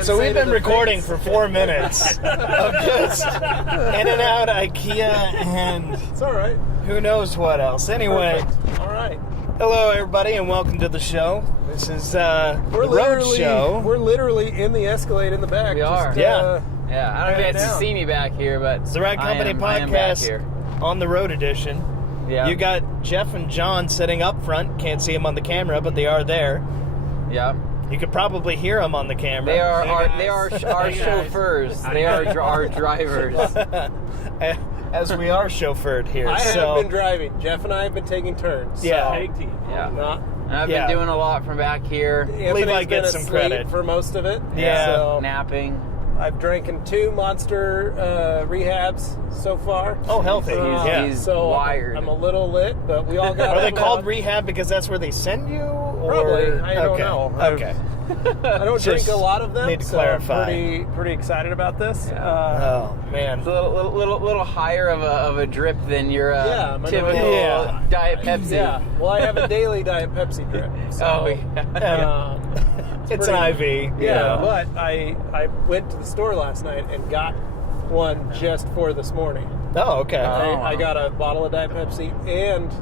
right, so we've been recording for 4 minutes of just in and out IKEA and it's all right. Who knows what else. Anyway, perfect. All right. Hello everybody and welcome to the show. This is the road show. We're literally in the Escalade in the back. We are. Yeah. Yeah, I don't know if you guys can see me back here, but it's the Rag Company podcast on the road edition. Yeah. You got Jeff and John sitting up front. Can't see them on the camera, but they are there. Yeah. You could probably hear them on the camera. They are our chauffeurs. They are our drivers. As we are chauffeured here. I have been driving. Jeff and I have been taking turns. Yeah. Tag team. Yeah. And I've been doing a lot from back here. Levi gets some credit for most of it. Yeah. So Napping. I've drinking 2 Monster rehabs so far. Oh, healthy. He's so wired. I'm a little lit, but we all got. Are they called rehab because that's where they send you? Or? Probably. I don't know. Okay. I don't drink a lot of them. Need to so clarify. I'm pretty excited about this. Yeah. Oh man, It's a little higher of a drip than your typical Diet Pepsi. Yeah. Well, I have a daily Diet Pepsi drip. So, it's an IV. Yeah, but I went to the store last night and got one just for this morning. Oh, okay. I got a bottle of Diet Pepsi and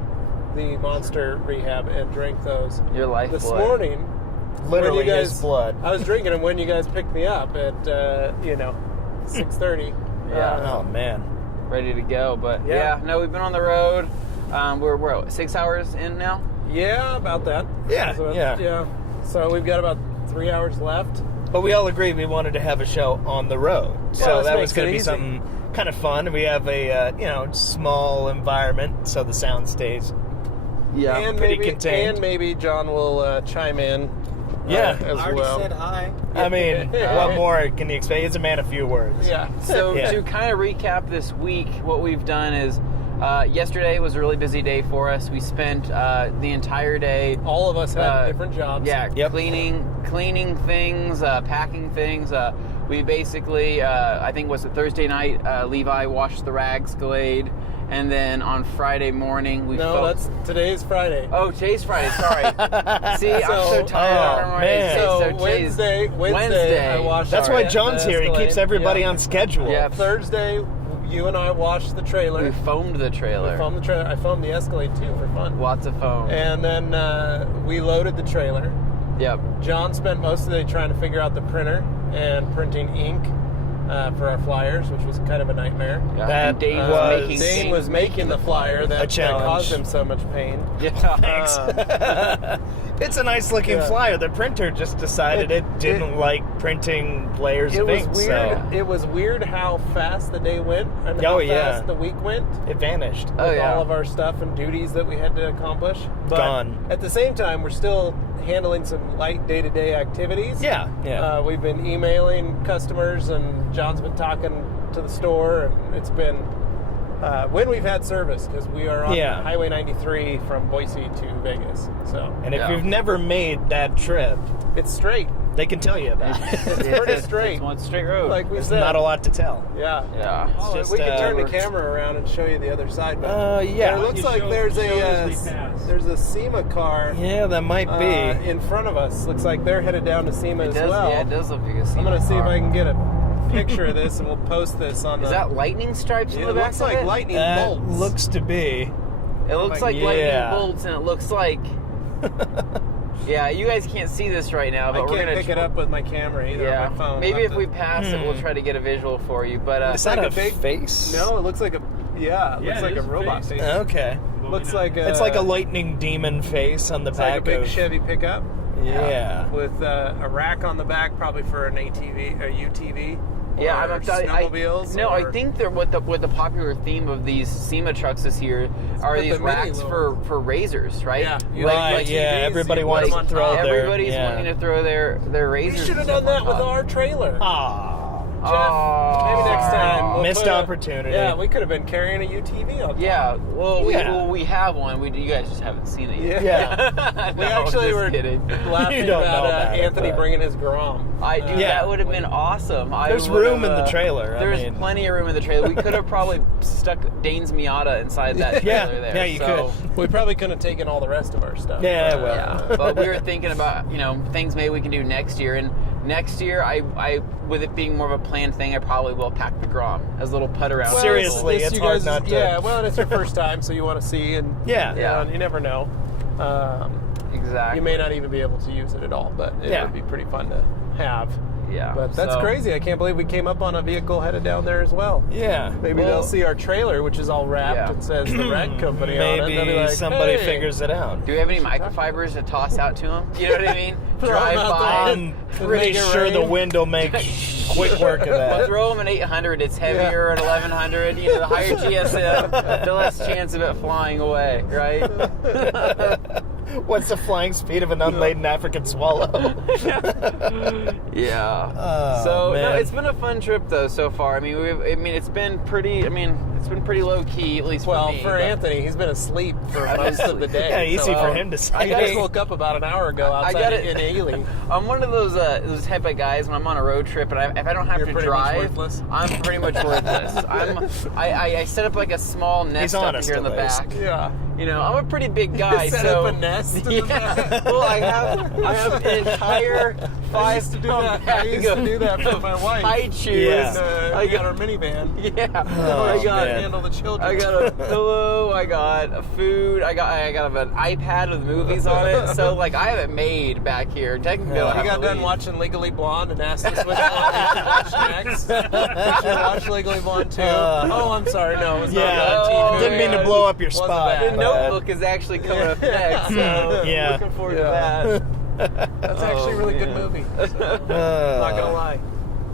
the Monster Rehab and drank those. Your lifeblood. This morning. Literally his blood. I was drinking them when you guys picked me up at 6:30. Yeah. Oh man. Ready to go, but no, we've been on the road. We're 6 hours in now. Yeah, about that. Yeah, yeah. So we've got about 3 hours left. But we all agreed we wanted to have a show on the road, so that was going to be something kind of fun. We have a small environment, so the sound stays pretty contained. And maybe John will chime in. As I already well. said hi. I mean, what more can you expect? He's a man of few words. Yeah. So to kind of recap this week, what we've done is yesterday was a really busy day for us. We spent the entire day. All of us had different jobs. Yeah, cleaning things, packing things. We basically, I think was it Thursday night, Levi washed the Ragscalade. And then on Friday morning, today's Friday. Oh, today's Friday. Sorry. See, I'm so tired. Man. Wednesday, I washed. That's why John's here. He keeps everybody on schedule. Yeah. Thursday, you and I washed the trailer. We foamed the trailer. I foamed the Escalade too for fun. Lots of foam. And then we loaded the trailer. Yep. John spent most of the day trying to figure out the printer and printing ink. For our flyers, which was kind of a nightmare. Yeah. Dane was making the flyer that caused him so much pain. Yeah. Thanks. It's a nice looking flyer. The printer just decided it didn't like printing layers of ink. It was weird how fast the day went and how fast the week went. It vanished. With all of our stuff and duties that we had to accomplish. But gone. At the same time, we're still handling some light day-to-day activities. Yeah. We've been emailing customers, and John's been talking to the store, and it's been when we've had service, because we are on Highway 93 from Boise to Vegas. So, and if you've never made that trip, it's straight. They can tell you about it. It's pretty straight. It's one straight road. Like we There's said. not a lot to tell. Yeah. Oh, just, we can turn the camera around and show you the other side. But yeah. It looks like there's a SEMA car. Yeah, that might be in front of us. Looks like they're headed down to SEMA as well. Yeah, it does look like a SEMA. I'm gonna see if I can get a picture of this, and we'll post this on. Is that lightning stripes in the back? It looks like lightning bolts. Looks to be. It looks like lightning bolts, and it looks like. Yeah, you guys can't see this right now, but we're gonna pick it up with my camera either on my phone. Maybe if we pass it, we'll try to get a visual for you. But is that like a big face? No, it looks like a looks like a robot face. Okay. Looks like it's like a lightning demon face on the back. Like a big Chevy pickup. Yeah. With a rack on the back, probably for an ATV, a UTV. Yeah, I'm snowmobiles. I think that what the popular theme of these SEMA trucks this year are these racks for razors, right? Yeah, right. Everybody wants to throw Everybody's wanting to throw their razors. We should have done that with our trailer. Jeff, maybe next time. Missed opportunity. Yeah, we could have been carrying a UTV on top. Yeah, we have one. You guys just haven't seen it yet. Yeah. We actually were laughing about Anthony bringing his Grom. That would have been awesome. There's room in the trailer. There's plenty of room in the trailer. We could have probably stuck Dane's Miata inside that trailer there. Yeah, you could. We probably couldn't have taken all the rest of our stuff. Yeah, well. But we were thinking about, things maybe we can do next year. And Next year, I with it being more of a planned thing, I probably will pack the Grom as a little putter out. Well, seriously, it's hard not to. Yeah, well, it's your first time, so you want to see, and you never know. Exactly. You may not even be able to use it at all, but it would be pretty fun to have. Yeah. But that's crazy. I can't believe we came up on a vehicle headed down there as well. Yeah. Maybe they'll see our trailer, which is all wrapped and says the Rag Company on it. Maybe Like, somebody figures it out. Do we have any microfibers to toss out to them? You know what I mean? Drive by. I'm pretty sure the wind will make quick work of that. We'll throw them an 800. It's heavier at 1100. You know, the higher GSM, the less chance of it flying away, right? What's the flying speed of an unladen African swallow? Yeah. Oh, so man. no, it's been a fun trip though so far. I mean, it's been pretty. I mean, it's been pretty low key, at least for me. For Anthony, he's been asleep for most of the day. Yeah, easy for him to say. I just woke up about an hour ago outside in Ely. I'm one of those type of guys when I'm on a road trip and if I don't have to drive, I'm pretty much worthless. I set up like a small nest up here in the back. Yeah. You know, I'm a pretty big guy. Set up a nest. Yeah. Well, I have an entire 5-pound bag I used to do that for my wife. high shoes. Yeah. I got our minivan. Yeah. I got to handle the children. I got a pillow. I got a food. I got an iPad with movies on it. So like I have it made back here. Technically, I got done watching Legally Blonde and asked us which one to watch next. Did you watch Legally Blonde too? Oh, I'm sorry. No, it was not TV. Didn't mean to blow up your spot. The Notebook is actually coming up next. So looking forward to that. That's actually a really good movie. Not gonna lie.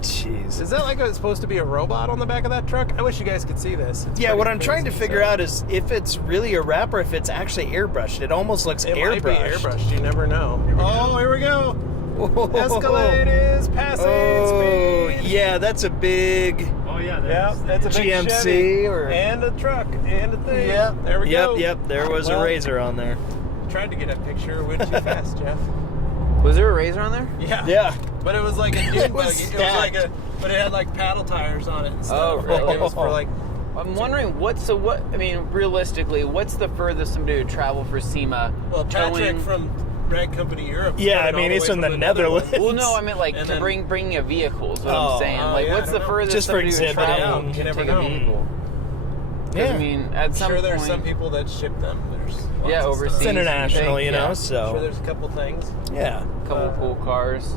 Jeez. Is that like it's supposed to be a robot on the back of that truck? I wish you guys could see this. It's what I'm trying to figure out is if it's really a wrap or if it's actually airbrushed. It almost looks airbrushed. It might be airbrushed. You never know. Here we go. Escalade is passing speed. Yeah, that's a big. Oh yeah, that's a big GMC Chevy or and a truck and a thing. Yep. There we go. Yep. There was a Razor on there. Tried to get a picture. Went too fast, Jeff. Was there a Razor on there? Yeah. But it was like a dune buggy. But it had like paddle tires on it and stuff. Oh, really? It was for like. I'm wondering realistically, what's the furthest somebody would travel for SEMA? Well, Patrick from Rag Company Europe. Yeah, I mean, he's from the Netherlands. Well, no, I meant like bringing a vehicle is what I'm saying. Like, what's the furthest just for somebody would travel? You never know. Yeah. I mean, at some point, there's some people that ship them. There's overseas. It's international, you know, so. I'm sure there's a couple things. Yeah. A couple cool cars.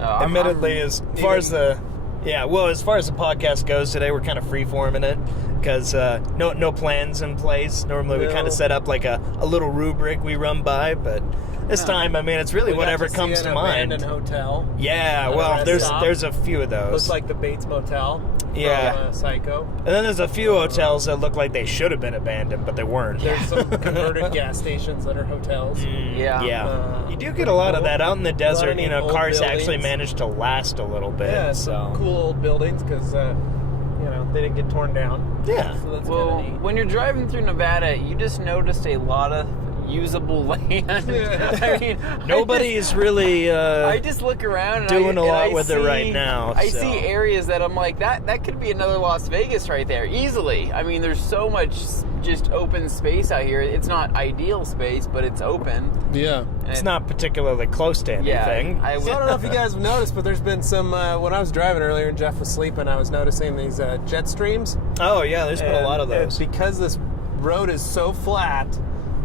Admittedly, as far as the podcast goes today, we're kind of free-forming it because no plans in place. Normally, we kind of set up like a little rubric we run by, but this time, I mean, it's really whatever comes to mind. Abandoned hotel. Yeah, well, there's a few of those. Looks like the Bates Motel. Yeah. Psycho. And then there's a few hotels that look like they should have been abandoned, but they weren't. There's some converted gas stations that are hotels. Yeah. You do get a lot of that out in the desert. You know, cars actually manage to last a little bit. Yeah, some cool old buildings because, they didn't get torn down. Yeah. So that's well, neat. when you're driving through Nevada, you just noticed a lot of usable land. I mean, nobody's really I just look around and doing a lot I with see, it right now. I see areas that I'm like, that could be another Las Vegas right there, easily. I mean, there's so much just open space out here. It's not ideal space, but it's open. Yeah. And it's not particularly close to anything. Yeah, I don't know if you guys have noticed, but there's been some, when I was driving earlier and Jeff was sleeping, I was noticing these jet streams. Oh, yeah, there's been a lot of those. Because this road is so flat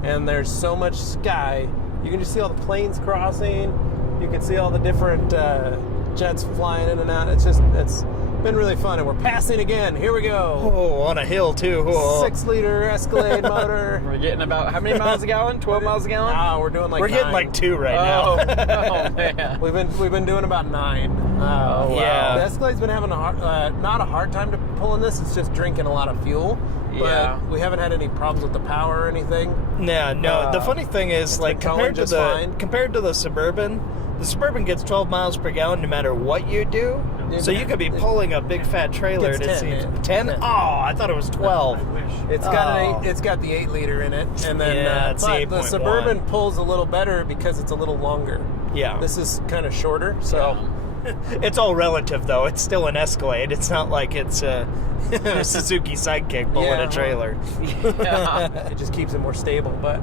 and there's so much sky, you can just see all the planes crossing. You can see all the different jets flying in and out. It's been really fun, and we're passing again. Here we go. Oh, on a hill too. 6-liter Escalade motor. We're getting about how many miles a gallon? 12 miles a gallon? No, we're doing We're 9. getting like 2 right now. Oh man. We've been doing about 9. Wow. Yeah. The Escalade's been having not a hard time to pulling this. It's just drinking a lot of fuel. But we haven't had any problems with the power or anything. Yeah, no. The funny thing is, like compared to the Suburban gets 12 miles per gallon no matter what you do. So you could be pulling a big fat trailer. It's 10. Oh, I thought it was 12. I wish. It's got it's got the 8-liter in it, and then it's but the 8.1. Suburban pulls a little better because it's a little longer. Yeah. This is kind of shorter, so. It's all relative, though. It's still an Escalade. It's not like it's a Suzuki Sidekick pulling a trailer. Yeah. It just keeps it more stable, but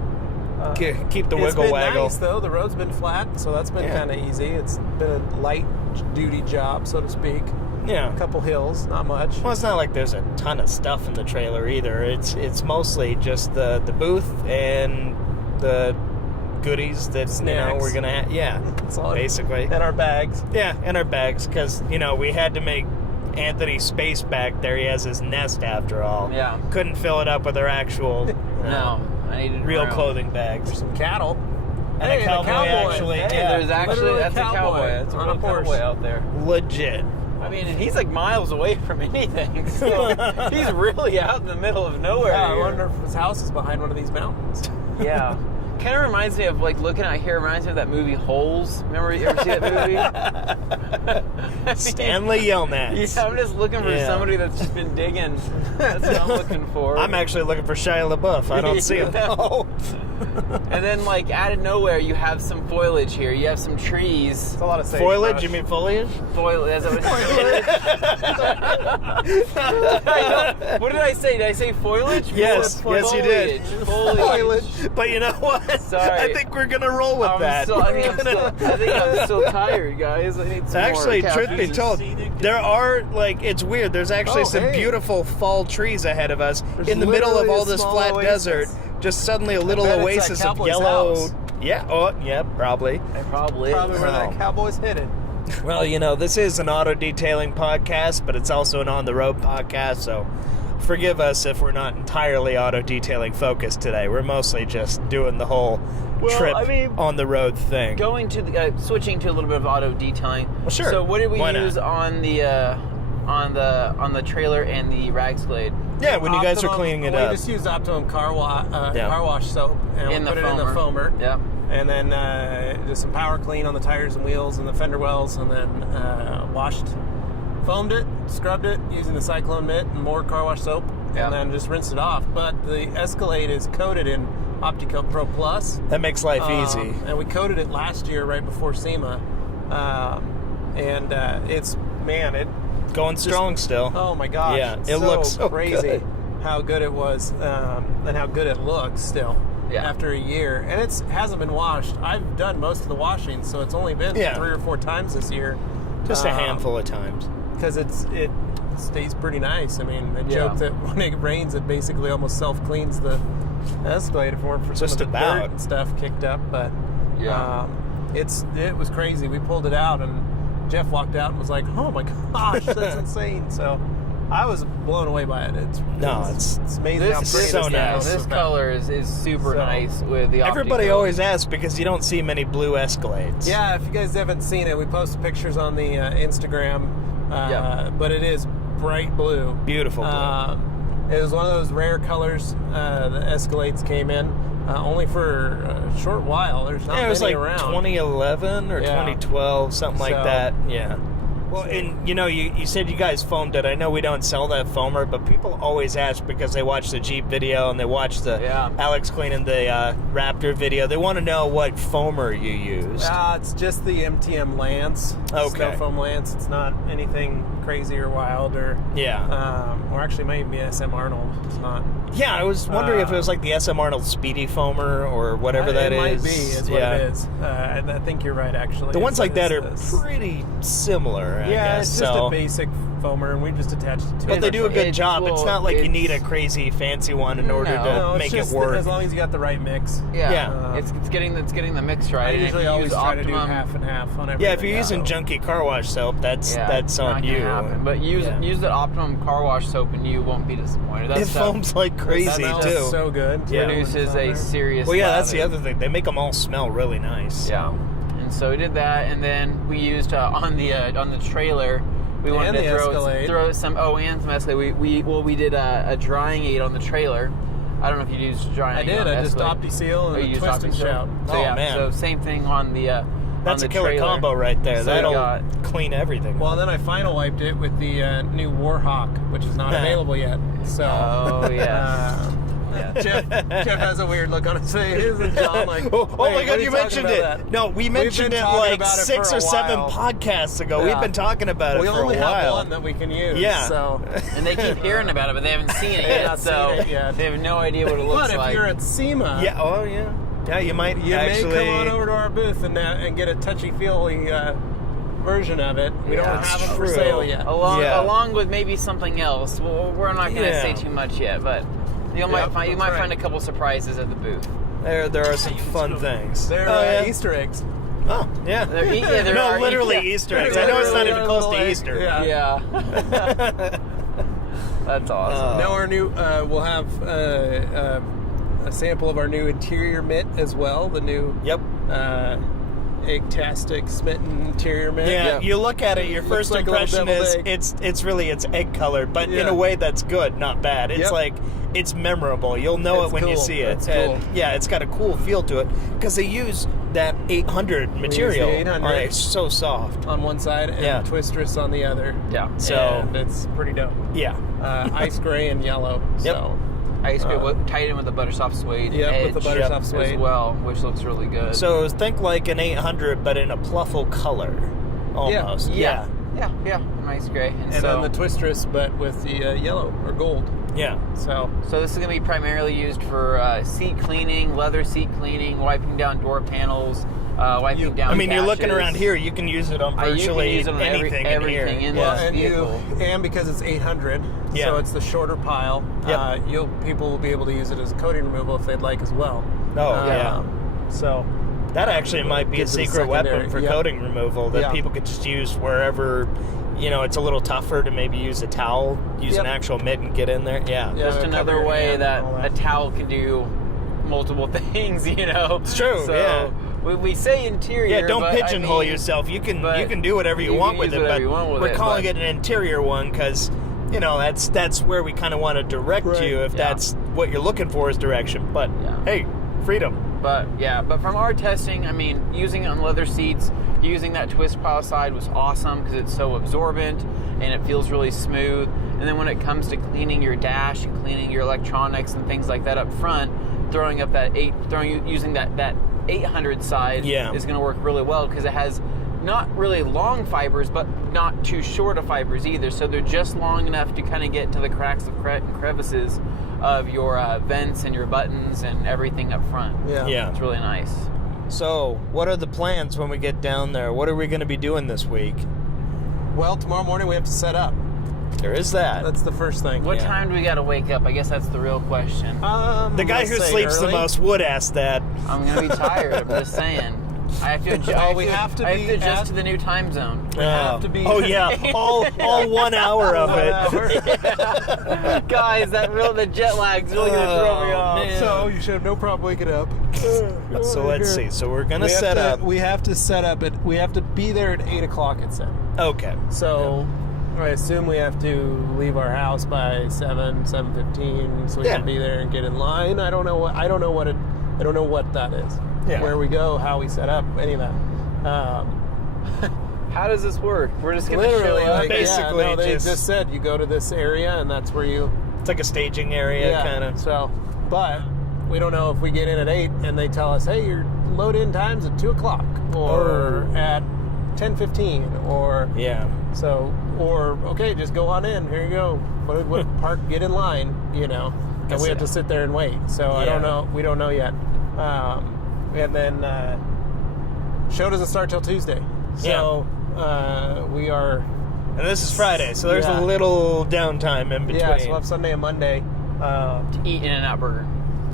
keep the wiggle waggle. It's been nice, though. The road's been flat, so that's been kind of easy. It's been a light-duty job, so to speak. Yeah. A couple hills, not much. Well, it's not like there's a ton of stuff in the trailer either. It's mostly just the booth and the goodies that we're gonna have. Yeah, that's all. Basically. And our bags. Yeah, and our bags, because we had to make Anthony space back there. He has his nest after all. Yeah. Couldn't fill it up with our actual no, I needed real clothing bags. There's some cattle. And a cowboy, actually. Hey, yeah. There's actually that's a cowboy. That's a real cowboy out there. Legit. I mean, and he's like miles away from anything. So he's really out in the middle of nowhere. Yeah, I wonder if his house is behind one of these mountains. Yeah. Kind of reminds me of, like, looking out here, reminds me of that movie Holes. Remember, you ever see that movie? Stanley Yelnats. Yeah, I'm just looking for somebody that's just been digging. That's what I'm looking for. I'm actually looking for Shia LaBeouf. I don't see him. No. And then, like, out of nowhere, you have some foliage here. You have some trees. It's a lot of foliage? brush. You mean foliage? Foliage. What did I say? Did I say foliage? Yes. Yes, you did. Foliage. But you know what? Sorry. I think we're going to roll with that. I think I'm still tired, guys. I need some actually, more truth be told, there are, like, it's weird. There's actually some beautiful fall trees ahead of us. There's in the middle of all a this small flat oasis. desert. Just suddenly a little bet it's oasis that of cowboy's yellow. house. Yeah. Oh, yeah, probably. It probably Probably is. where that cowboy's headed. Well, this is an auto detailing podcast, but it's also an on the road podcast, so forgive us if we're not entirely auto detailing focused today. We're mostly just doing the whole trip on the road thing. Going to the switching to a little bit of auto detailing. Well, sure. So what did we Why use not? on the trailer and the Ragscalade? Yeah, when you guys are cleaning it up. We just used Optimum car wash soap and we put it in the foamer. Yeah. And then just some power clean on the tires and wheels and the fender wells, and then foamed it, scrubbed it using the Cyclone mitt and more car wash soap, and then just rinsed it off. But the Escalade is coated in OptiCoat Pro Plus. That makes life easy. And we coated it last year right before SEMA. It's going strong still. Oh my gosh! Yeah, it's it looks so crazy good. how good it was, and how good it looks still after a year. And it hasn't been washed. I've done most of the washing, so it's only been 3 or 4 times this year. Just a handful of times. Because it stays pretty nice. I mean, they joke that when it rains, it basically almost self cleans the Escalade if it weren't for some of the dirt and stuff kicked up. But it was crazy. We pulled it out and Jeff walked out and was like, "Oh my gosh, that's insane!" So I was blown away by it. It's amazing how pretty so nice. This color is super nice with the. Everybody always asks because you don't see many blue Escalades. Yeah, if you guys haven't seen it, we posted pictures on the Instagram. But it is bright blue, beautiful blue. It was one of those rare colors the Escalades came in. Only for a short while. There's not many it was like around. 2011 or 2012, something like that. Yeah. Well, and you said you guys foamed it. I know we don't sell that foamer, but people always ask because they watch the Jeep video and they watch the Alex cleaning the Raptor video. They want to know what foamer you used. It's just the MTM Lance. Okay. Snow foam Lance. It's not anything crazy or wild or or actually maybe SM Arnold. It's not. Yeah, I was wondering if it was like the SM Arnold Speedy Foamer or whatever that is. It might be, is what it is. I think you're right, actually. The ones like that are pretty similar, I guess. It's just a basic foamer, and we just attached it to it. But they do a good job. It's not like you need a crazy fancy one in order to make it work. As long as you got the right mix. Yeah. It's getting the mix right. I usually always try to do half and half on everything. Yeah, if you're using junky car wash soap, that's on you. But use the Optimum car wash soap, and you won't be disappointed. It foams like crazy too. So good. It produces a serious. Well, that's the other thing. They make them all smell really nice. Yeah, and so we did that, and then we used on the trailer. We wanted to throw some and some Escalade. We did a drying aid on the trailer. I don't know if you used drying aid. I did. I just OptiSeal and twist and shout. So same thing on the. That's on a killer combo right there. So that'll clean everything. Well, then I final wiped it with the new Warhawk, which is not available yet. So. Jeff has a weird look on his face. And John oh my God, you mentioned it. No, we mentioned it like 6 or 7 podcasts ago. We've been talking about it for a while. We only have one that we can use. Yeah. So. And they keep hearing about it, but they haven't seen it yet. So they have no idea what it looks like. But if you're at SEMA. Yeah. Oh, yeah. Yeah, you might actually... may come on over to our booth and get a touchy-feely version of it. We don't have it for sale yet. Along with maybe something else. Well, we're not going to say too much yet, but you might find a couple surprises at the booth. There are some fun things. They're Easter eggs. Oh, yeah. There literally Easter eggs. I know it's not even close to Easter. Yeah. That's awesome. Now our new, we'll have a sample of our new interior mitt as well. The new egg-tastic smitten interior mitt. Yeah, you look at it, your first impression is it's egg colored, but in a way that's good, not bad. It's like it's memorable. You'll know it when you see it. It's cool. Yeah, it's got a cool feel to it because they use that 800 material. We use the 800 it's so soft on one side and twistress on the other. Yeah, so and it's pretty dope. Yeah, ice gray and yellow. Yep. So. Ice cream tied in with the buttersoft suede with the buttersoft suede as well, which looks really good. So think like an 800, but in a pluffle color, almost. Yeah. Nice gray. And then the twistress, but with the yellow or gold. Yeah. So this is going to be primarily used for seat cleaning, leather seat cleaning, wiping down door panels, wiping down. I mean, caches. you're looking around here. You can use it on virtually anything in here. In this vehicle. And because it's 800, so it's the shorter pile. People will be able to use it as a coating removal if they'd like as well. So that actually might be a secret weapon for coating removal that people could just use wherever. It's a little tougher to maybe use a towel, use an actual mitt and get in there. Yeah. Just another way that a towel can do multiple things, It's true, so we say interior. Yeah, don't pigeonhole yourself. You can do whatever you want with it, but we're calling it an interior one because, that's where we kind of want to direct you if that's what you're looking for is direction. But, hey, freedom. But from our testing, I mean, using it on leather seats, using that twist pile side was awesome because it's so absorbent and it feels really smooth. And then when it comes to cleaning your dash and cleaning your electronics and things like that up front, using that 800 side is going to work really well because it has not really long fibers, but not too short of fibers either. So they're just long enough to kind of get to the cracks and crevices of your vents and your buttons and everything up front. Yeah. It's really nice. So, what are the plans when we get down there? What are we going to be doing this week? Well, tomorrow morning we have to set up. There is that. That's the first thing. What time do we got to wake up? I guess that's the real question. The guy who sleeps the most would ask that. I'm going to be tired. I'm just saying. I have to adjust to the new time zone. We have to be. Oh yeah, all 1 hour of it. Guys, the jet lag's really gonna throw me off. Man. So you should have no problem waking up. So let's see. So we're gonna set up. We have to set up it. We have to be there at 8 o'clock. It said. Okay. So I assume we have to leave our house by 7:15, so we can be there and get in line. I don't know what that is. Yeah. Where we go, how we set up, any of that. How does this work? We're just going to literally, basically, they just said you go to this area and that's where you. It's like a staging area, kind of. So, but we don't know if we get in at 8 and they tell us, hey, your load in time's at 2 o'clock or at 10:15 or okay, just go on in. Here you go. What park? Get in line. And we have to sit there and wait. So I don't know. We don't know yet. And then show doesn't start till Tuesday. So we are. And this is Friday, so there's a little downtime in between. Yeah, so we'll have Sunday and Monday to eat In-N-Out Burger.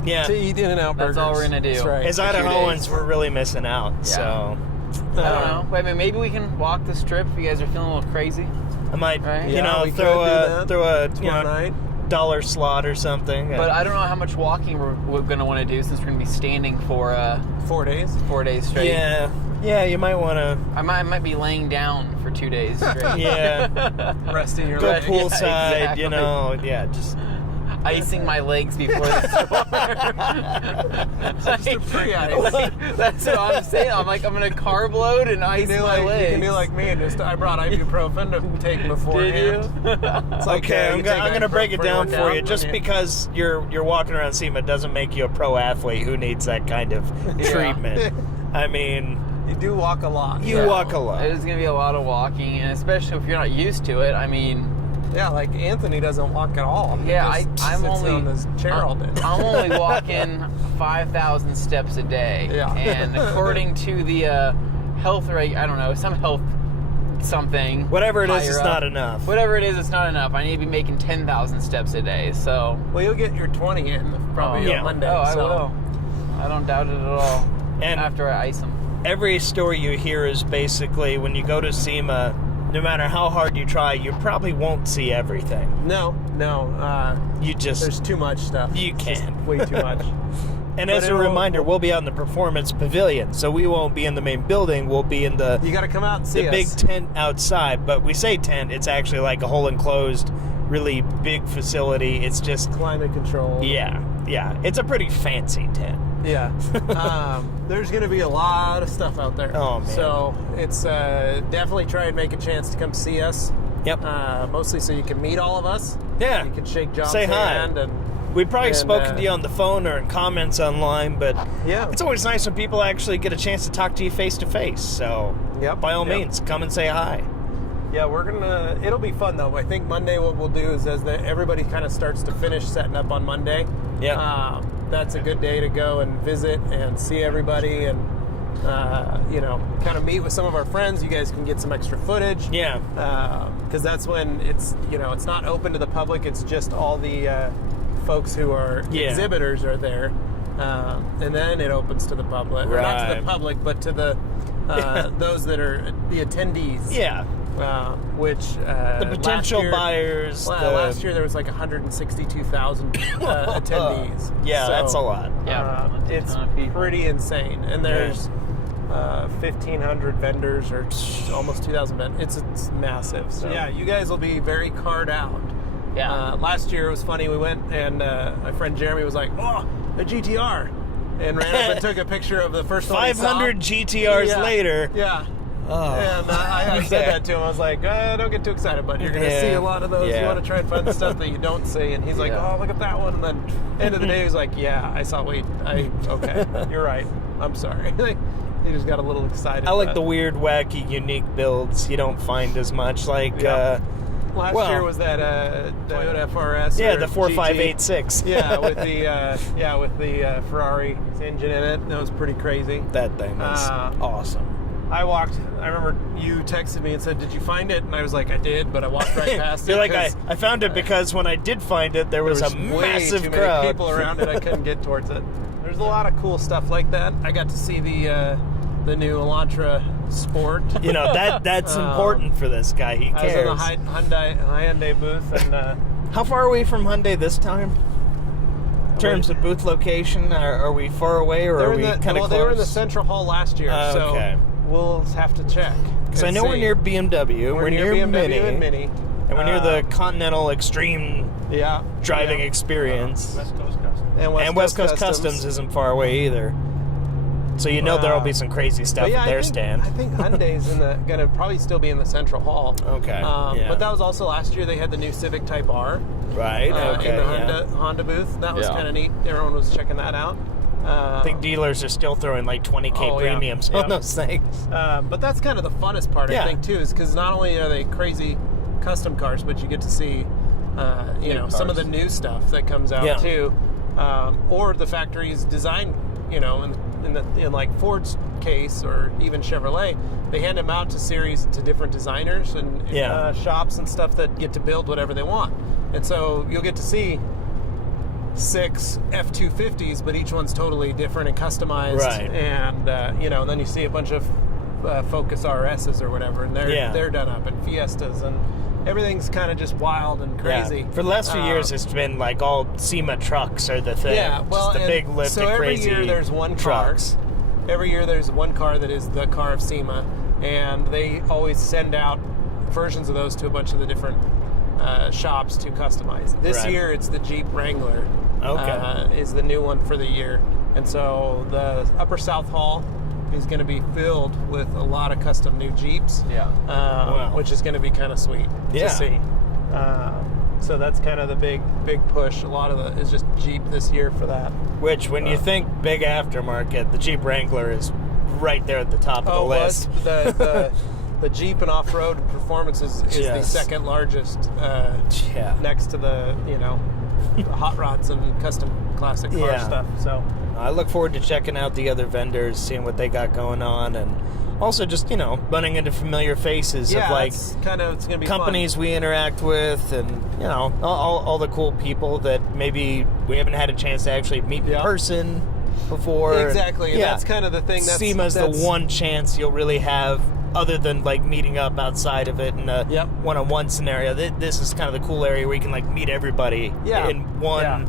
Yeah, to eat In-N-Out burgers. That's all we're gonna do. That's right. As Idahoans, we're really missing out. Yeah. So I don't know. Wait a minute, maybe we can walk the strip if you guys are feeling a little crazy. I might, throw a $1 slot or something. But I don't know how much walking we're going to want to do since we're going to be standing for 4 days. 4 days straight. Yeah, you might want to. I might be laying down for 2 days straight. Resting your legs. Go poolside, exactly. just icing my legs before the storm. Just a pre-ice. That's what I'm saying. I'm going to carb load and ice my legs. You can do like me and I brought ibuprofen to take beforehand. Did you? It's like, okay, I'm going to break it down for you. Just because you're walking around SEMA doesn't make you a pro athlete who needs that kind of treatment. I mean, you do walk a lot. You walk a lot. It is going to be a lot of walking, and especially if you're not used to it. I mean, Yeah, like Anthony doesn't walk at all. Yeah, I'm sits only on this chair all day. I'm only walking 5,000 steps a day. Yeah. And according to the health rate, I don't know, some health something. Whatever it is, it's not enough. Whatever it is, it's not enough. I need to be making 10,000 steps a day. So. Well, you'll get your 20 in probably on Monday. Oh, I will. I don't doubt it at all. And after I ice them. Every story you hear is basically when you go to SEMA, no matter how hard you try, you probably won't see everything. No. There's too much stuff. You can't. Way too much. And as a reminder, we'll be on the Performance Pavilion, so we won't be in the main building. We'll be in the... You got to come out and see the big tent outside. But we say tent, it's actually like a whole enclosed, really big facility. It's just... climate control. Yeah. It's a pretty fancy tent. Yeah. There's going to be a lot of stuff out there. Oh, man. So it's definitely try and make a chance to come see us. Yep. Mostly so you can meet all of us. Yeah. You can shake John's Say hand. hi. We've probably spoken to you on the phone or in comments online, but it's always nice when people actually get a chance to talk to you face to face. So by all means, come and say hi. Yeah, it'll be fun though. I think Monday what we'll do is everybody kind of starts to finish setting up on Monday. Yeah. That's a good day to go and visit and see everybody and, kind of meet with some of our friends. You guys can get some extra footage. Yeah. Because that's when it's not open to the public. It's just all the folks who are exhibitors are there. And then it opens to the public. Right. Or not to the public, but to the those that are the attendees. Yeah. Which the potential buyers. Last year there was like 162,000 attendees. Yeah, so, that's a lot. Yeah, it's pretty insane. And there's 1,500 vendors or almost 2,000 vendors. It's massive. So yeah, you guys will be very card out. Yeah. Last year it was funny. We went and my friend Jeremy was like, "Oh, a GTR," and ran up and took a picture of the first one. 500 GTRs later. Yeah. Oh. And I said that to him. I was like, don't get too excited, but you're going to see a lot of those. You want to try and find the stuff that you don't see. And he's like, oh, look at that one. And then end of the day, he was like, yeah, I saw. Okay, you're right. I'm sorry. He just got a little excited. I like the weird, wacky, unique builds you don't find as much. Like last year was that Toyota FRS. Yeah, the 4586. Yeah, with the Ferrari engine in it. That was pretty crazy. That thing was awesome. I remember you texted me and said, did you find it? And I was like, I did, but I walked right past it. You're like, I found it because when I did find it, there was a massive way too crowd. Many people around it, I couldn't get towards it. There's a lot of cool stuff like that. I got to see the new Elantra Sport. That's important for this guy. He cares. I was in the Hyundai booth. And how far are we from Hyundai this time? In terms of booth location, are we far away or are we kind of close? They were in the Central Hall last year, so we'll have to check. Because I know we're near BMW, we're near BMW and Mini, and we're near the Continental Extreme driving experience. West Coast Customs. And West Coast Customs isn't far away either. So there'll be some crazy stuff at their stand. I think Hyundai's going to probably still be in the Central Hall. Okay. But that was also last year. They had the new Civic Type R. Right. Okay. In the Honda booth. That was kind of neat. Everyone was checking that out. I think dealers are still throwing like 20K premiums on those things. But that's kind of the funnest part, I think, too, is because not only are they crazy custom cars, but you get to see, some of the new stuff that comes out too, or the factory's design. In like Ford's case, or even Chevrolet, they hand them out to different designers and shops and stuff that get to build whatever they want. And so you'll get to see 6 F-250s, but each one's totally different and customized. Right. And then you see a bunch of Focus RSs or whatever, and they're done up, and Fiestas, and everything's kind of just wild and crazy. Yeah. For the last few years, it's been like all SEMA trucks are the thing. Yeah, well, just the big lifted, so every crazy year there's one trucks. car. Every year there's one car that is the car of SEMA, and they always send out versions of those to a bunch of the different shops to customize. This year it's the Jeep Wrangler. Is the new one for the year, and so the Upper South Hall is going to be filled with a lot of custom new Jeeps. Which is going to be kind of sweet to see. So that's kind of the big push. A lot of it is just Jeep this year for that. Which, when you think big aftermarket, the Jeep Wrangler is right there at the top of the list. the Jeep and off-road performance is the second largest, next to the the hot rods and custom classic car stuff. So I look forward to checking out the other vendors, seeing what they got going on, and also just running into familiar faces of like it's gonna be companies fun. we interact with, and all the cool people that maybe we haven't had a chance to actually meet in person before. Exactly. And that's kind of the thing. SEMA's the one chance you'll really have, other than like meeting up outside of it in a one-on-one scenario. This is kind of the cool area where you can like meet everybody in one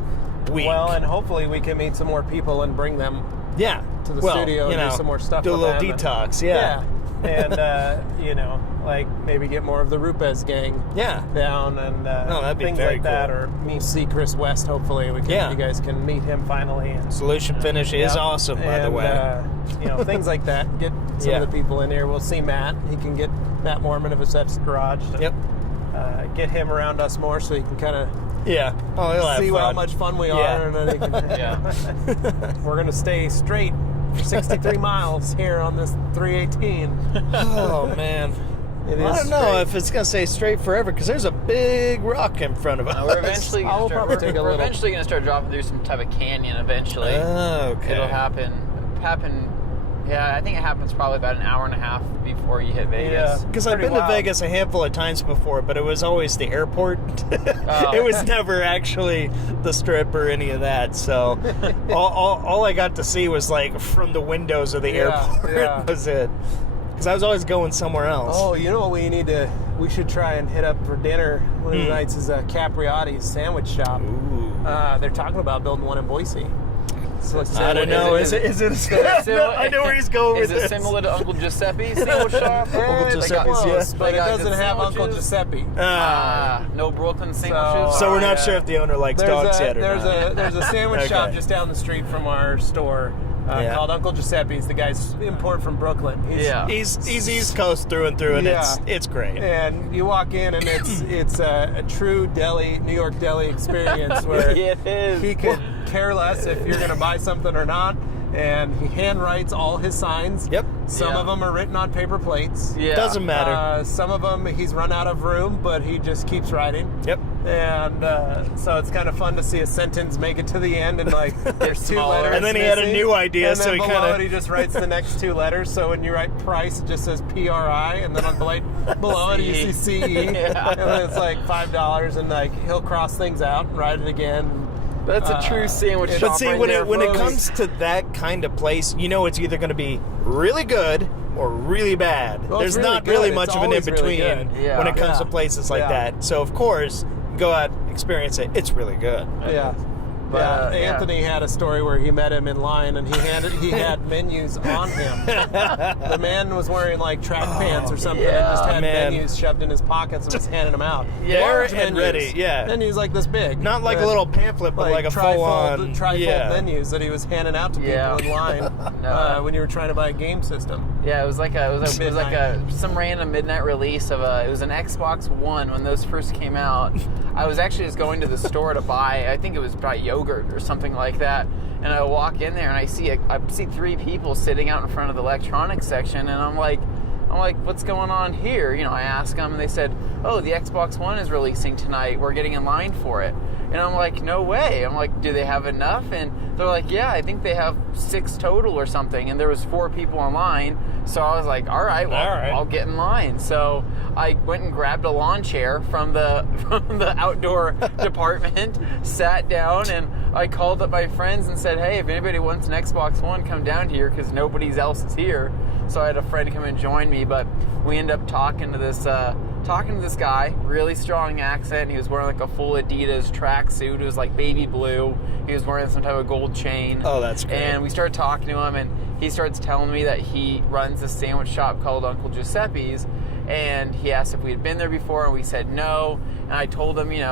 week. Well, and hopefully we can meet some more people and bring them to the studio and do some more stuff. Do a with little them detox, and like maybe get more of the Rupes gang down and that'd be things very like that, or see Chris West. Hopefully, you guys can meet him finally. And, Solution Finish is awesome, by the way. Things like that. Get some of the people in here. We'll see Matt. He can get Matt Mormon of Accept's Garage. To, get him around us more, so he can kind of see how much fun we are, and then he can, we're gonna stay straight for 63 miles here on this 318. Oh man. I don't know if it's going to stay straight forever, because there's a big rock in front of us. We're eventually going to start dropping through some type of canyon eventually. Oh, okay. It'll happen. Yeah, I think it happens probably about an hour and a half before you hit Vegas. Yeah, because I've been to Vegas a handful of times before, but it was always the airport. It was never actually the Strip or any of that. So all I got to see was like from the windows of the airport was it. Because I was always going somewhere else. Oh, you know what we should try and hit up for dinner one of the nights is Capriotti's Sandwich Shop. Ooh. They're talking about building one in Boise. So I don't know. Is it I know where he's going with this. Is it similar to Uncle Giuseppe's Sandwich Shop? Uncle Giuseppe's, yes. But it doesn't have Uncle Giuseppe. No Brooklyn sandwiches? So we're not sure if the owner likes dogs yet or not. There's a sandwich shop just down the street from our store. Called Uncle Giuseppe's. The guy's import from Brooklyn. He's East Coast through and through, and it's great. And you walk in, and it's a true New York deli experience where he could care less if you're going to buy something or not. And he hand writes all his signs. Yep. Some of them are written on paper plates. Yeah. Doesn't matter. Some of them he's run out of room, but he just keeps writing. Yep. And so it's kind of fun to see a sentence make it to the end, and like there's 2 letters. And then he had a new idea, and so he kind of he just writes the next 2 letters. So when you write price, it just says PRI, and then on below it you see CE, and then it's like $5, and like he'll cross things out and write it again. That's a true sandwich shop. But see, when it comes to that kind of place, it's either going to be really good or really bad. Well, There's really not good. really much It's of an in-between really when it comes to places like that. So, of course, go out, experience it. It's really good. Yeah. But Anthony had a story where he met him in line, and he had menus on him. The man was wearing like track pants or something, and just had menus shoved in his pockets and was handing them out. Large and ready, menus like this big, not like a little pamphlet, but like a full-on trifold menus that he was handing out to people in line when you were trying to buy a game system. Yeah, it was like some random midnight release of it was an Xbox One when those first came out. I was actually just going to the store to buy, I think it was probably yogurt or something like that, and I walk in there and I see 3 people sitting out in front of the electronics section, and I'm like, what's going on here? I asked them, and they said, oh, the Xbox One is releasing tonight. We're getting in line for it. And I'm like, no way. I'm like, do they have enough? And they're like, yeah, I think they have 6 total or something. And there was 4 people online. So I was like, all right, I'll get in line. So I went and grabbed a lawn chair from the outdoor department, sat down, and I called up my friends and said, hey, if anybody wants an Xbox One, come down here because nobody else is here. So I had a friend come and join me, but we ended up talking to this guy, really strong accent. He was wearing like a full Adidas tracksuit. It was like baby blue. He was wearing some type of gold chain. Oh, that's great. And we started talking to him, and he starts telling me that he runs a sandwich shop called Uncle Giuseppe's, and he asked if we had been there before, and we said no. And I told him, he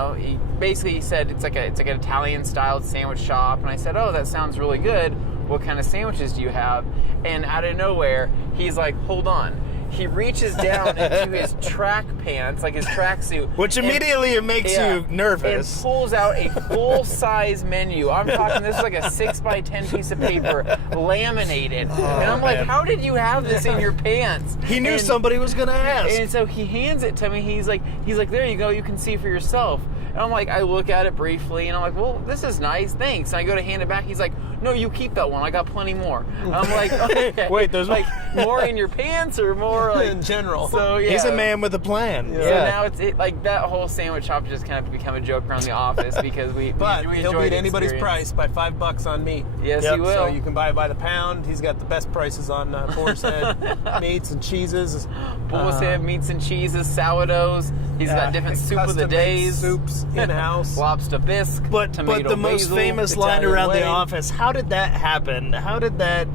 said it's like an Italian-styled sandwich shop, and I said, oh, that sounds really good. What kind of sandwiches do you have? And out of nowhere, he's like, hold on. he reaches down into his track pants, like his tracksuit. Which immediately makes you nervous. And pulls out a full-size menu. I'm talking, this is like a 6x10 piece of paper, laminated. And I'm like, how did you have this in your pants? He knew somebody was going to ask. And so he hands it to me. He's like, there you go, you can see for yourself. And I'm like, I look at it briefly, and I'm like, well, this is nice, thanks. And I go to hand it back. He's like, no, you keep that one. I got plenty more. And I'm like, okay. Wait, there's like more in your pants or more like in general? So yeah, he's a man with a plan. So now it's like that whole sandwich shop just kind of become a joke around the office because we he'll beat anybody's price by $5 on meat. Yes, he will. So you can buy it by the pound. He's got the best prices on boar's head meats and cheeses. Bull's head meats and cheeses, sourdoughs. He's got different soup of the days. Soups in-house. Lobster bisque, but the most basil, famous line around the office, how did that happen? How did that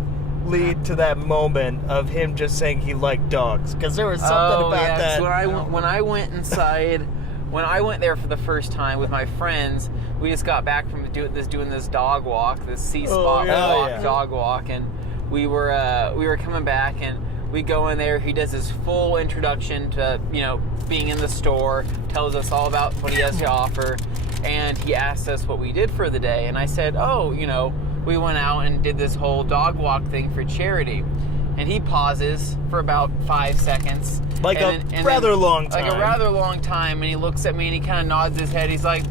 lead to that moment of him just saying he liked dogs? Because there was something about that. So when I went inside, when I went there for the first time with my friends, we just got back from doing this dog walk, this sea spot dog walk, and we were coming back, and we go in there. He does his full introduction to being in the store, tells us all about what he has to offer, and he asked us what we did for the day, and I said, we went out and did this whole dog walk thing for charity. And he pauses for about 5 seconds. Like a rather long time. Like a rather long time, and he looks at me and he kind of nods his head. He's like,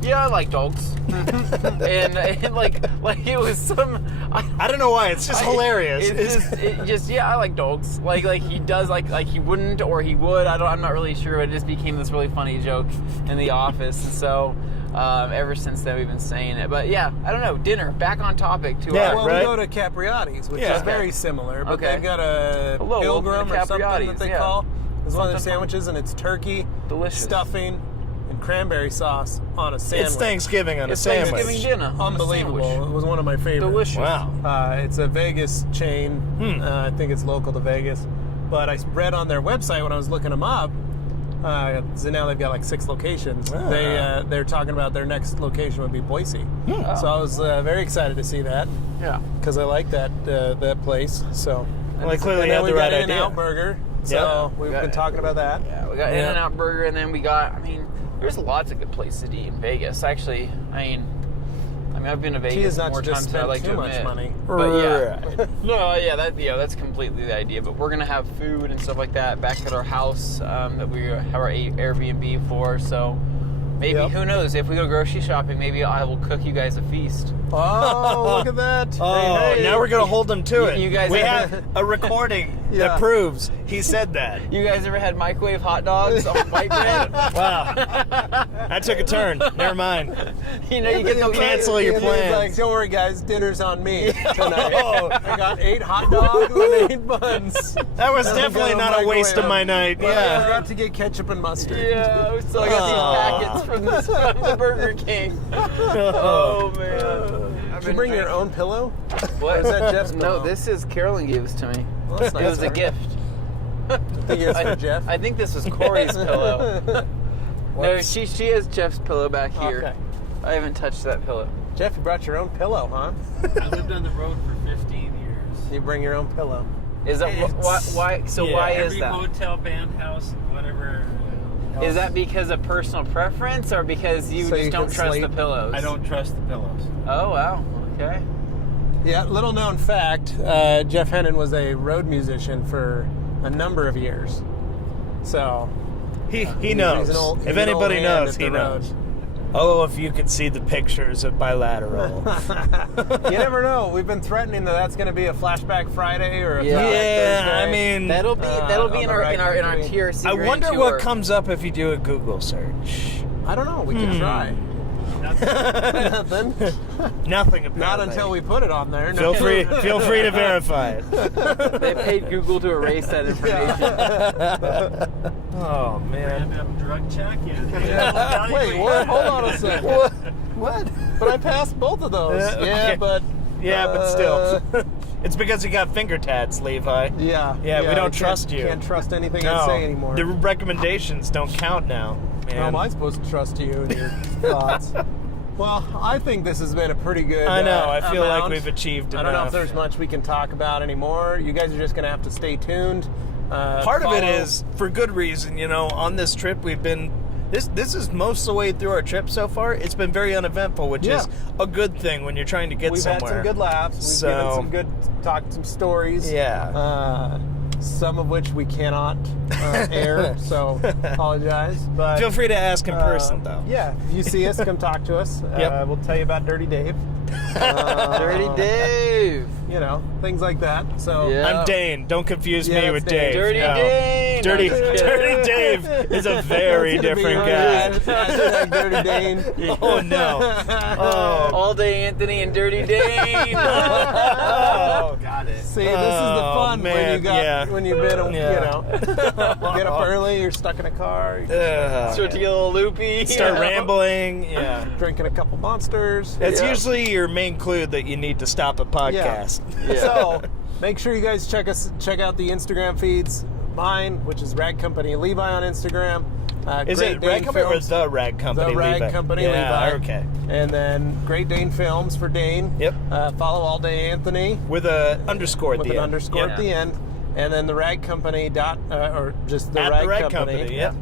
yeah, I like dogs. and like it was some... I don't know why, it's just hilarious. It just, I like dogs. Like he does, like he wouldn't or he would. I'm not really sure, but it just became this really funny joke in the office. And so... ever since then, we've been saying it. But yeah, I don't know. Dinner, back on topic to we go to Capriotti's, which is very similar, but they've got a pilgrim or something that they call. It's one of their sandwiches, and it's turkey, delicious stuffing, and cranberry sauce on a sandwich. It's Thanksgiving on a sandwich. Thanksgiving dinner. Unbelievable. It was one of my favorites. Delicious. Wow. It's a Vegas chain. I think it's local to Vegas. But I read on their website when I was looking them up, so now they've got like 6 locations. They're talking about their next location would be Boise. So I was very excited to see that. Yeah, because I like that place. So well, clearly had the right idea. In-N-Out Burger. So we've been talking about that. Yeah, we got In-N-Out Burger, and then we got. There's lots of good places to eat in Vegas. Actually, I've been to Vegas more times than I like to admit. Too much money. But that's completely the idea. But we're gonna have food and stuff like that back at our house that we have our Airbnb for. So maybe who knows? If we go grocery shopping, maybe I will cook you guys a feast. Oh, look at that! Hey. Now we're gonna hold them to it. You guys, we have a recording that proves he said that. You guys ever had microwave hot dogs on white bread? Wow, that took a turn. Never mind. You get to cancel your plans. Like, don't worry, guys. Dinner's on me tonight. I got 8 hot dogs and 8 buns. That was definitely not a waste of my night. But I forgot to get ketchup and mustard. Yeah, so I got these packets from the Burger King. Oh man. Did you bring your own pillow? What? Or is that Jeff's pillow? No, this is Carolyn gave this to me. Well, that's nice. It was a gift. I think it was for Jeff. I think this was Corey's pillow. No, she has Jeff's pillow back here. Okay. I haven't touched that pillow. Jeff, you brought your own pillow, huh? I lived on the road for 15 years. You bring your own pillow. Is that why? So why is that? Every hotel, band house, whatever. Is that because of personal preference or because you just don't trust the pillows? I don't trust the pillows. Oh, wow. Okay. Yeah, little known fact, Jeff Hennen was a road musician for a number of years. So... He knows. If anybody knows, he knows. Oh, if you could see the pictures of Bilateral. You never know. We've been threatening that's going to be a Flashback Friday or a Thursday. That'll be in our TRC. I wonder what comes up if you do a Google search. I don't know. We can try. Nothing. Nothing apparently. Not until we put it on there. Feel free to verify it. They paid Google to erase that information. Oh man. Random drug check. Wait, what? Hold on a second. What? But I passed both of those. But still. It's because you got finger tats, Levi. Yeah, we don't trust you. Can't trust anything I say anymore. The recommendations don't count now. Man. How am I supposed to trust you and your thoughts? Well, I think this has been a pretty good I know. I feel amount. like we've achieved enough. I don't know if there's much we can talk about anymore. You guys are just going to have to stay tuned. Part of it is for good reason. You know, on this trip we've been. This is most of the way through our trip so far. It's been very uneventful, which is a good thing when you're trying to get somewhere. We've had some good laughs. We've given some good talked some stories. Yeah. Some of which we cannot air, so apologize. But feel free to ask in person, though. Yeah, if you see us, come talk to us. We'll tell you about Dirty Dave. Dirty Dave. You know, things like that. So I'm Dane. Don't confuse me with Dave. Dirty Dane. Dirty Dave is a very different guy. Dirty Dane. Oh no. Oh. All Day Anthony and Dirty Dane. Oh, got it. See, this is the fun when you've been, you know, get up early, you're stuck in a car, start to get a little loopy, start rambling, drinking a couple monsters. That's usually your main clue that you need to stop a podcast. So make sure you guys check out the Instagram feeds. Mine, which is Rag Company Levi on Instagram. Is it Rag Company or The Rag Company? The Rag Company Levi. Okay. And then Great Dane Films for Dane. Yep. Follow All Day Anthony with an underscore at the end. With an underscore at the end. And then the Rag Company or just the Rag Company. Yep.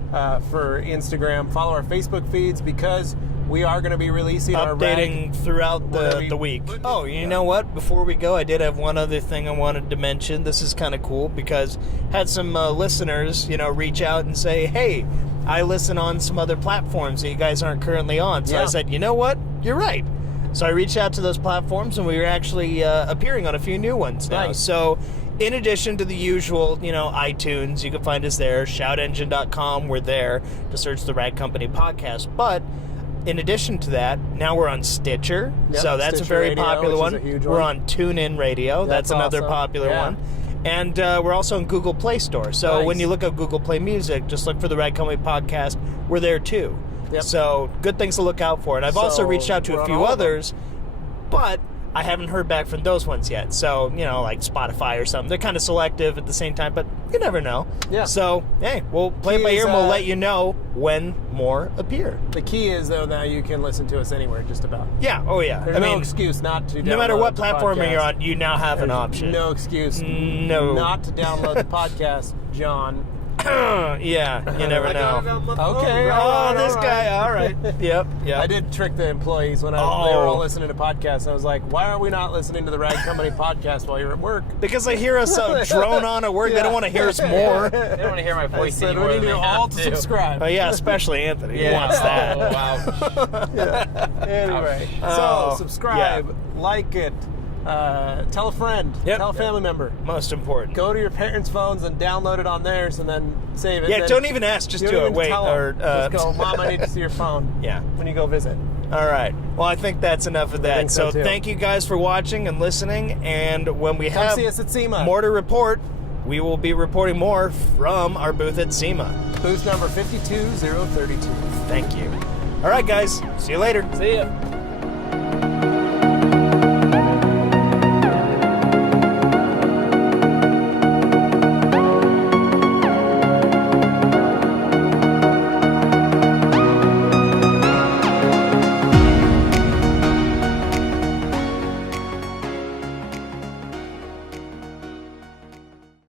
For Instagram. Follow our Facebook feeds because we are going to be releasing updating throughout the week. Oh, you know what? Before we go, I did have one other thing I wanted to mention. This is kind of cool because had some listeners, reach out and say, "Hey, I listen on some other platforms that you guys aren't currently on." So I said, "You know what? You're right." So I reached out to those platforms, and we were actually appearing on a few new ones now. Nice. So in addition to the usual, iTunes, you can find us there. ShoutEngine.com, we're there to search the Rag Company podcast. But in addition to that, now we're on Stitcher, so that's Stitcher a very Radio, popular which one. is a huge We're one. on TuneIn Radio, that's another awesome. popular one. And we're also on Google Play Store. So when you look up Google Play Music, just look for the Rag Company podcast. We're there too. Yep. So good things to look out for. And I've also reached out to a few others, but I haven't heard back from those ones yet. So, like Spotify or something. They're kind of selective at the same time, but you never know. Yeah. So, hey, we'll play it by ear and we'll let you know when more appear. The key is, though, now you can listen to us anywhere, just about. Yeah. Oh, yeah. There's no excuse not to download no matter what the platform podcast. you're on, you now have an option. No excuse not to download the podcast, John. Yeah, you never know. Okay. This guy. All right. Yep. I did trick the employees when they were all listening to podcasts. I was like, "Why are we not listening to the Rag Company podcast while you're at work?" Because they hear us drone on at work. They don't want to hear us more. They don't want to hear my voice I said, anymore. we need you all to subscribe. Oh yeah, especially Anthony. He wants that. Oh, wow. Anyway, so subscribe, like it. Tell a friend. Tell a family member. Most important. Go to your parents' phones and download it on theirs, and then save it. Yeah, don't even ask. Just do it. Wait, just go, Mom, I need to see your phone. Yeah, when you go visit. All right. Well, I think that's enough of that. So thank you guys for watching and listening. And when we have see us at SEMA. More to report, we will be reporting more from our booth at SEMA. Booth number 52032. Thank you. All right, guys. See you later. See ya.